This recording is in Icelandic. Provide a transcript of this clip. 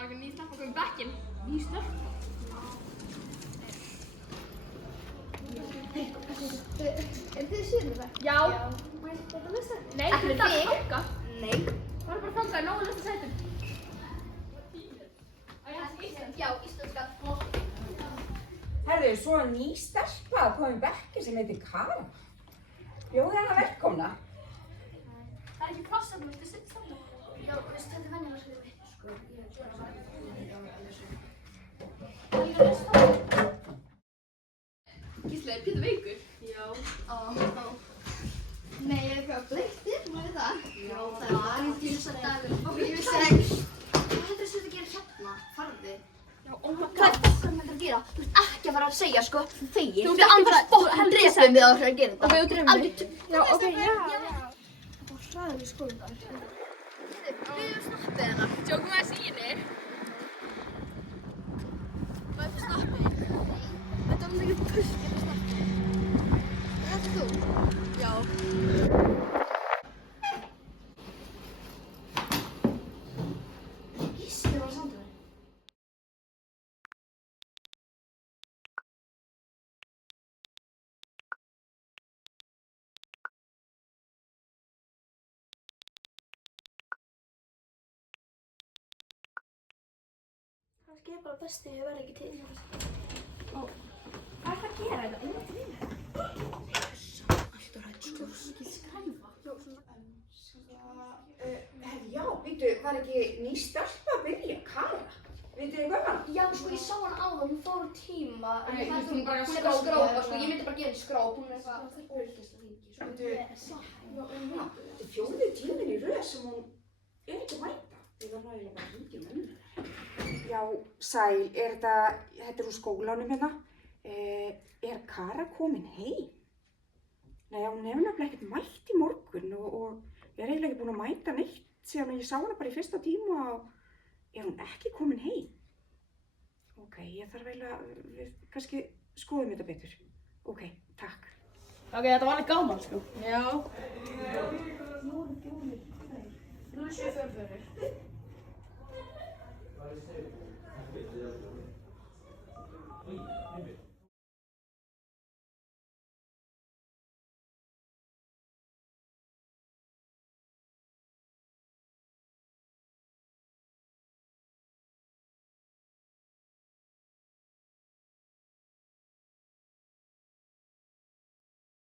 var eitthvað ný stelpa komið í bekkinn. Ný stelpa? Þið síðan það? Já. Má ég þetta lesa? Nei, þetta er þangað. Nei. Það er bara þangað, nógu að lesa sætum. Já, íslenska. Herðu, svo ný stelpa kom í bekkinn sem heitir Kara. Bjóði hana velkomna. Það er ekki pláss að þú viltu sitta saman. Já, veistu þetta er venjulega skrifið mitt. Sko, ég er bara Gísli, er Pétur veikur? Já. Nei, ég er eitthvað bleiktir, má við það? Já, það var ekki þessar dagur. Og ég vissi Hvað ekki. Hvað heldur þú að gera hérna? Farðu. Já, oh my Hvað god. er fokkar með að gera? Þú ert ekki að fara að segja, sko, þegir. Þú Þú ert ert andra fokkar drefum við að gera þetta. Og við drefum við. Já, ok, já. Það var hraður í skóla þar. Við erum snappið hennar. Tjókum aðeins í henni. Hvað er það snappið? Þetta var mikið pusk hérna snappið. Þetta er þú? Já. Gísli var að senda þér. Kannski er bara best að ég verði ekki til þess. Hvað er það að gera þetta? Inn á tíma. Alltaf rætt, sko. Ekki skræfa. Já, býtu, var ekki ný stelpa að byrja, Kara? Vitið þið hvað hana? Já, sko, ég sá hana áðan, hún fór úr tíma. Nei, Hún hún bara er bara að skrópa, skrópa, sko, ég myndi bara gera henni skróp. Hún er eitthvað ógeðslega fín, sko. Býtu, þetta er 4. tíminn í röð sem hún er ekki að mæta. Ég var náttúrulega bara að hringja mömmu. Já, sæl, þetta er úr skólanum hérna. Er Kara komin heim? Nei, hún hefur nefnilega ekkert mætt í morgun og ég er eiginlega ekki búin að mæta neitt síðan ég sá hana bara í fyrsta tíma og er hún ekki komin heim? Ok, ég þarf eiginlega, við kannski skoðum þetta betur. Ok, takk. Ok, þetta var alveg gaman, sko. Já. Nú eru 4 fjörfjörur.